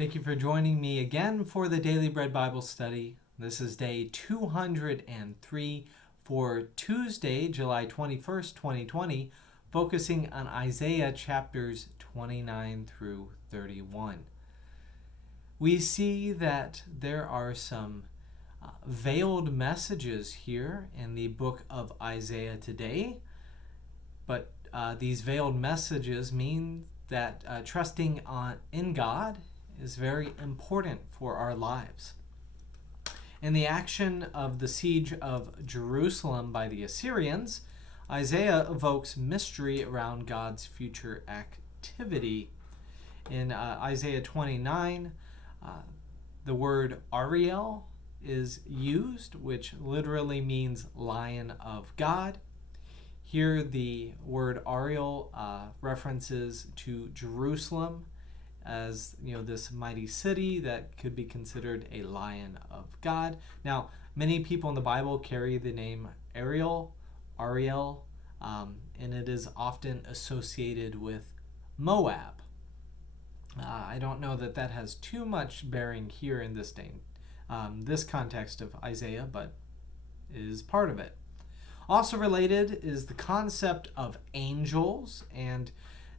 Thank you for joining me again for the Daily Bread Bible Study. This is day 203 for Tuesday, July 21st, 2020, focusing on Isaiah chapters 29 through 31. We see that there are some veiled messages here in the book of Isaiah today, but these veiled messages mean that trusting in God is very important for our lives. In the action of the siege of Jerusalem by the Assyrians, Isaiah evokes mystery around God's future activity. In Isaiah 29, the word Ariel is used, which literally means Lion of God. Here the word Ariel references to Jerusalem as this mighty city that could be considered a lion of God. Now, many people in the Bible carry the name Ariel, and it is often associated with Moab. I don't know that has too much bearing here in this this context of Isaiah, but it is part of it. Also related is the concept of angels and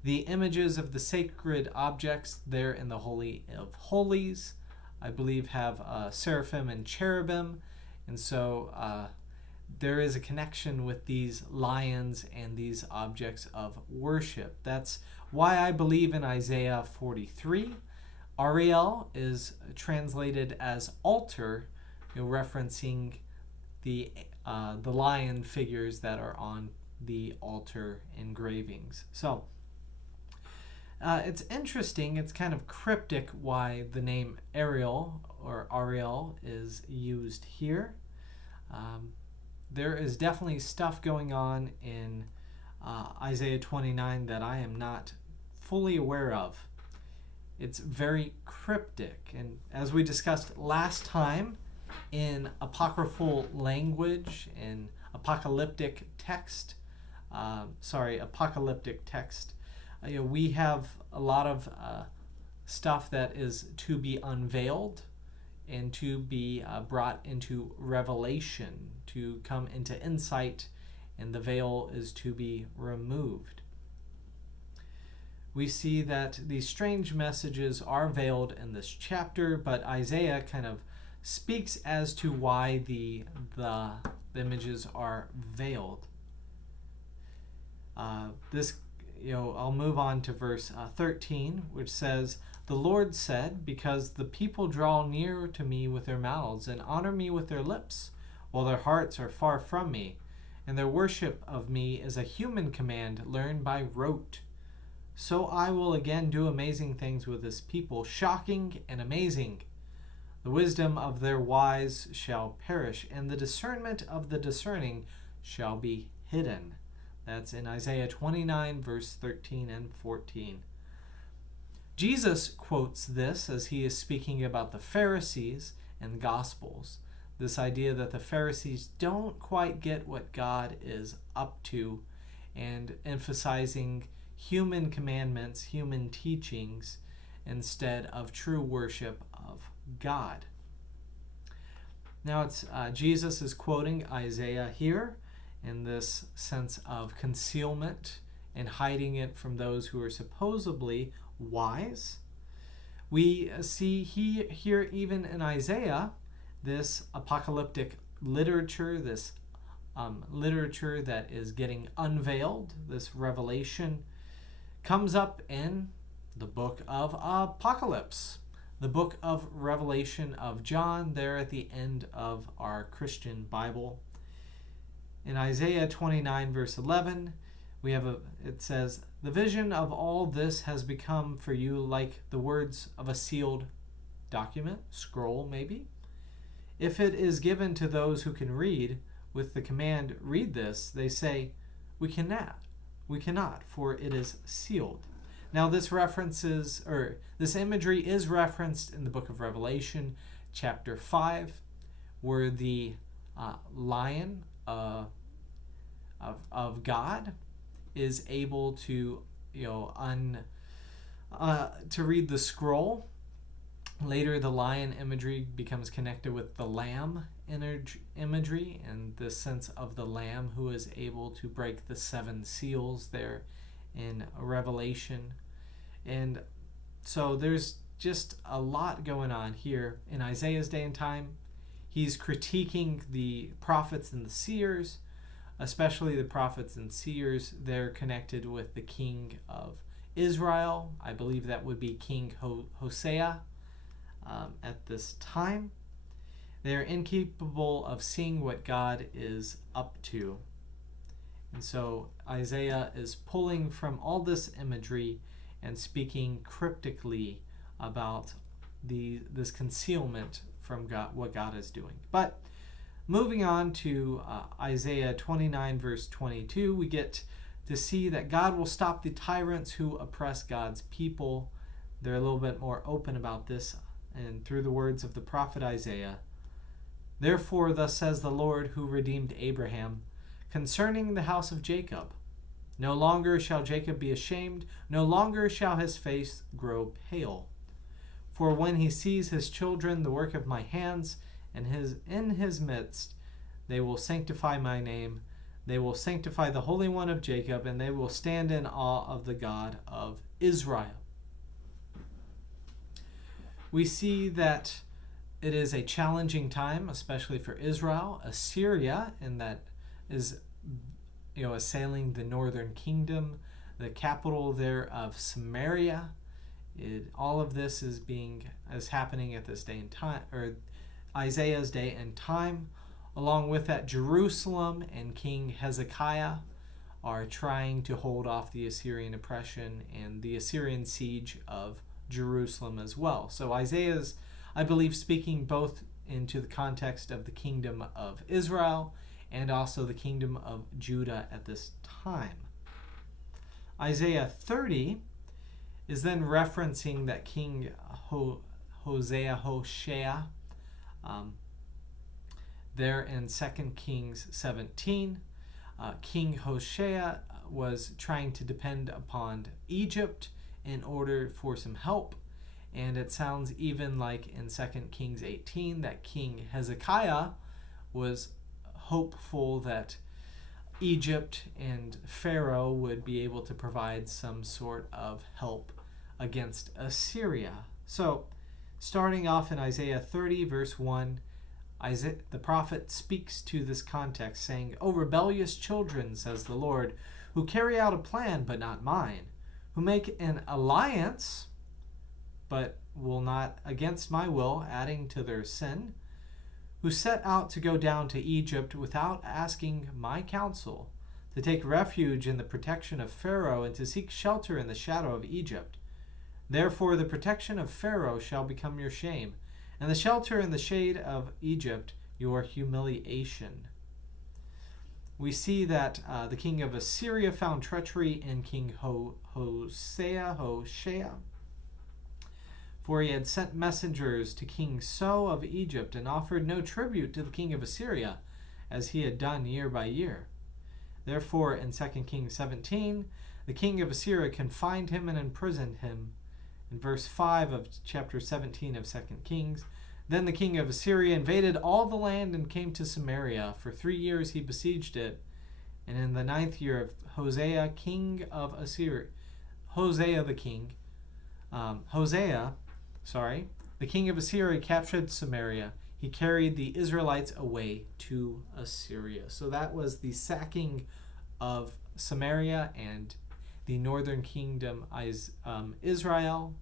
the images of the sacred objects there in the Holy of Holies, I believe, have seraphim and cherubim. And so there is a connection with these lions and these objects of worship. That's why I believe in Isaiah 43. Ariel is translated as altar, referencing the lion figures that are on the altar engravings. So it's interesting, it's kind of cryptic why the name Ariel or Ariel is used here. There is definitely stuff going on in Isaiah 29 that I am not fully aware of. It's very cryptic, and as we discussed last time, in apocryphal language, in apocalyptic text, we have a lot of stuff that is to be unveiled and to be brought into revelation, to come into insight, and the veil is to be removed. We see that these strange messages are veiled in this chapter, but Isaiah kind of speaks as to why the images are veiled. I'll move on to verse 13, which says, "The Lord said, because the people draw near to me with their mouths and honor me with their lips, while their hearts are far from me, and their worship of me is a human command learned by rote. So I will again do amazing things with this people, shocking and amazing. The wisdom of their wise shall perish, and the discernment of the discerning shall be hidden." That's in Isaiah 29, verse 13 and 14. Jesus quotes this as he is speaking about the Pharisees and Gospels. This idea that the Pharisees don't quite get what God is up to, and emphasizing human commandments, human teachings, instead of true worship of God. Now Jesus is quoting Isaiah here in this sense of concealment and hiding it from those who are supposedly wise. We see here even in Isaiah this apocalyptic literature, this literature that is getting unveiled, this revelation, comes up in the book of Apocalypse, the book of Revelation of John, there at the end of our Christian Bible. In Isaiah 29, verse 11, it says, "The vision of all this has become for you like the words of a sealed document," scroll maybe. "If it is given to those who can read, with the command, 'Read this,' they say, 'We cannot, for it is sealed.'" Now this imagery is referenced in the book of Revelation, chapter 5, where the lion of God is able to to read the scroll Later, the lion imagery becomes connected with the lamb imagery, and the sense of the lamb who is able to break the 7 seals there in Revelation. And so there's just a lot going on here in Isaiah's day and time. He's critiquing the prophets and the seers, especially the prophets and seers. They're connected with the king of Israel. I believe that would be King Hosea at this time. They're incapable of seeing what God is up to. And so Isaiah is pulling from all this imagery and speaking cryptically about this concealment from God, what God is doing. But moving on to Isaiah 29 verse 22, we get to see that God will stop the tyrants who oppress God's people. They're a little bit more open about this, and through the words of the prophet Isaiah, "Therefore thus says the Lord who redeemed Abraham, concerning the house of Jacob, no longer shall Jacob be ashamed, no longer shall his face grow pale. For when he sees his children, the work of my hands, and in his midst, they will sanctify my name. They will sanctify the Holy One of Jacob, and they will stand in awe of the God of Israel." We see that it is a challenging time, especially for Israel. Assyria, and that is, assailing the northern kingdom, the capital there of Samaria. All of this is happening at this day and time, or Isaiah's day and time. Along with that, Jerusalem and King Hezekiah are trying to hold off the Assyrian oppression and the Assyrian siege of Jerusalem as well. So Isaiah's, I believe, speaking both into the context of the kingdom of Israel and also the kingdom of Judah at this time. Isaiah 30 is then referencing that King Hoshea there in 2 Kings 17. King Hoshea was trying to depend upon Egypt in order for some help. And it sounds even like in 2 Kings 18 that King Hezekiah was hopeful that Egypt and Pharaoh would be able to provide some sort of help against Assyria. So, starting off in Isaiah 30, verse 1, the prophet speaks to this context, saying, "O rebellious children, says the Lord, who carry out a plan, but not mine, who make an alliance, but will not against my will, adding to their sin, who set out to go down to Egypt without asking my counsel, to take refuge in the protection of Pharaoh, and to seek shelter in the shadow of Egypt. Therefore the protection of Pharaoh shall become your shame, and the shelter in the shade of Egypt your humiliation." We see that the king of Assyria found treachery in King Hoshea, for he had sent messengers to King So of Egypt and offered no tribute to the king of Assyria, as he had done year by year. Therefore, in 2 Kings 17, the king of Assyria confined him and imprisoned him. In verse 5 of chapter 17 of 2 Kings, "Then the king of Assyria invaded all the land and came to Samaria. For 3 years he besieged it. And in the 9th year of Hosea, king of Assyria, the king of Assyria captured Samaria. He carried the Israelites away to Assyria." So that was the sacking of Samaria and the northern kingdom Israel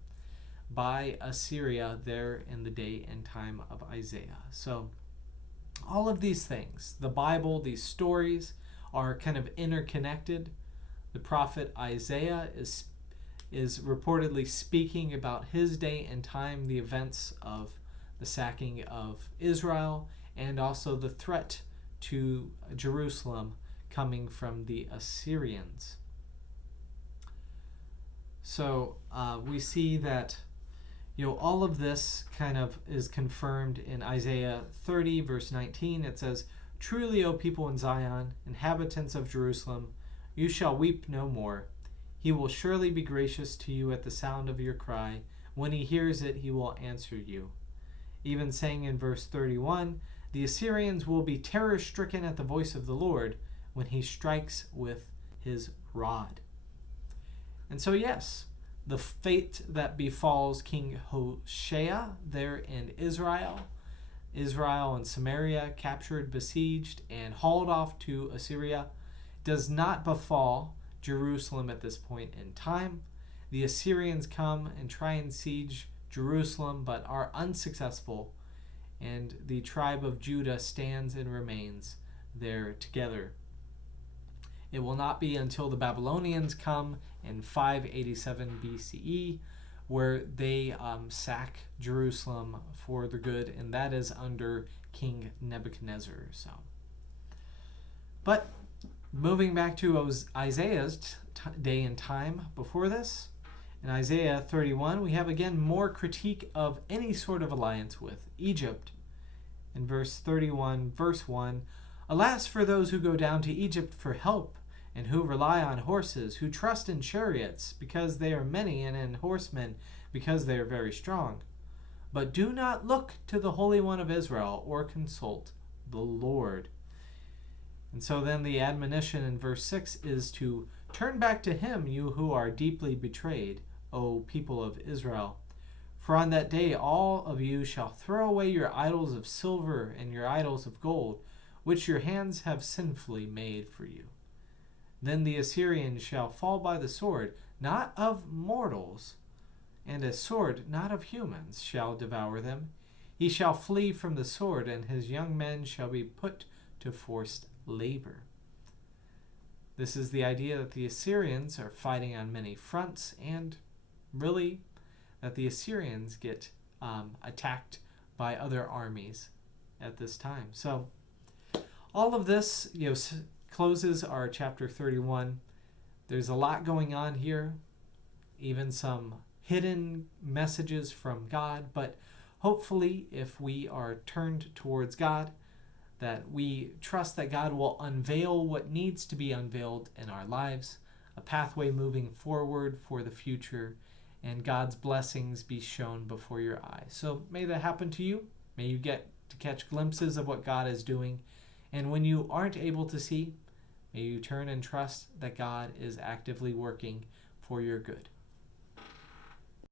by Assyria there in the day and time of Isaiah. So all of these things, the Bible, these stories, are kind of interconnected. The prophet Isaiah is reportedly speaking about his day and time, the events of the sacking of Israel, and also the threat to Jerusalem coming from the Assyrians. So we see that all of this kind of is confirmed in Isaiah 30, verse 19. It says, "Truly, O people in Zion, inhabitants of Jerusalem, you shall weep no more. He will surely be gracious to you at the sound of your cry, When he hears it, he will answer you. Even saying in verse 31, the Assyrians will be terror-stricken at the voice of the Lord when he strikes with his rod. And so, yes, the fate that befalls King Hoshea there in Israel and Samaria, captured, besieged, and hauled off to Assyria, does not befall Jerusalem at this point in time. The Assyrians come and try and siege Jerusalem, but are unsuccessful, and the tribe of Judah stands and remains there together. It will not be until the Babylonians come in 587 BCE where they sack Jerusalem for the good, and that is under King Nebuchadnezzar. But moving back to Isaiah's day and time before this, in Isaiah 31, we have again more critique of any sort of alliance with Egypt. In verse 31, verse 1, alas for those who go down to Egypt for help, and who rely on horses, who trust in chariots, because they are many, and in horsemen, because they are very strong. But do not look to the Holy One of Israel, or consult the Lord. And so then the admonition in verse 6 is to turn back to him, you who are deeply betrayed, O people of Israel. For on that day all of you shall throw away your idols of silver and your idols of gold, which your hands have sinfully made for you. Then the Assyrians shall fall by the sword, not of mortals, and a sword not of humans shall devour them. He shall flee from the sword, and his young men shall be put to forced labor. This is the idea that the Assyrians are fighting on many fronts, and really that the Assyrians get attacked by other armies at this time. So all of this, closes our chapter 31. There's a lot going on here, even some hidden messages from God, but hopefully if we are turned towards God, that we trust that God will unveil what needs to be unveiled in our lives, a pathway moving forward for the future, and God's blessings be shown before your eyes. So may that happen to you. May you get to catch glimpses of what God is doing. And when you aren't able to see, may you turn and trust that God is actively working for your good.